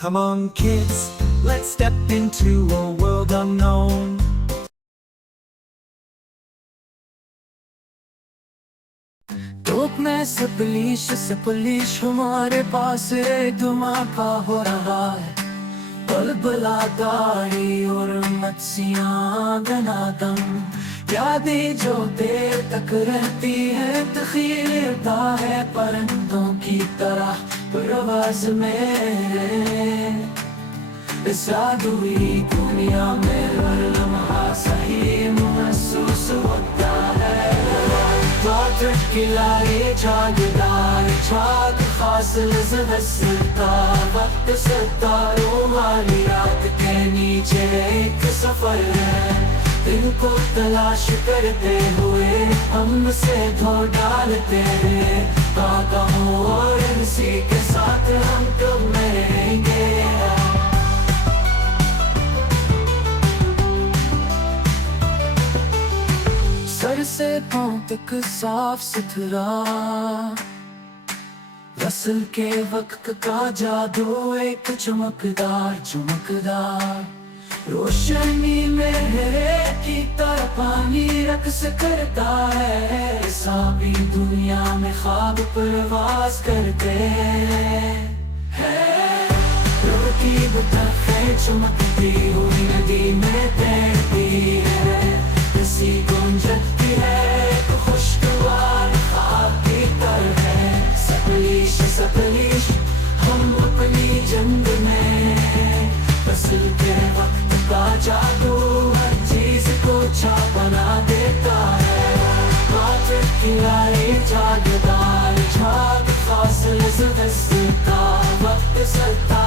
Come on kids, let's step into a world unknown. धूप में से पुलिस हमारे पास एक धमाका हो रहा है। बुलबुला गाड़ी और मत्स्यां दनादम, यादें जो देर तक रहती है। तखीरता है परिंदों की तरह परवाज़ में। इस जादुई दुनिया में हर लम्हा सही महसूस होता है। वाटर की लाए जागदार चाँद फासिल से हंसता वक्त सितारों वाली रात के नीचे एक सफर है। दिल को तलाश करते हुए हम से धो डालते हैं। काका हो और इसी के साथ हम कब मरेंगे। सर से पाँव तक साफ सुथरा, रसल के वक्त का जादू एक चमकदार रोशनी में की तरह पानी रक्स करता है। साबी दुनिया में ख्वाब परवास करते हैं। रोटी बतखें चमकती हुई नदी में तैरती है। रस्सी गुंजती है तो खुशगवार ख्वाब की तरह है। सपलिश हम अपनी जंग में। फसल के वक्त का जादू हर चीज को बना देता है। वाटर की लाए जागदार झाग फासिल से दस्तता वक्त सत्ता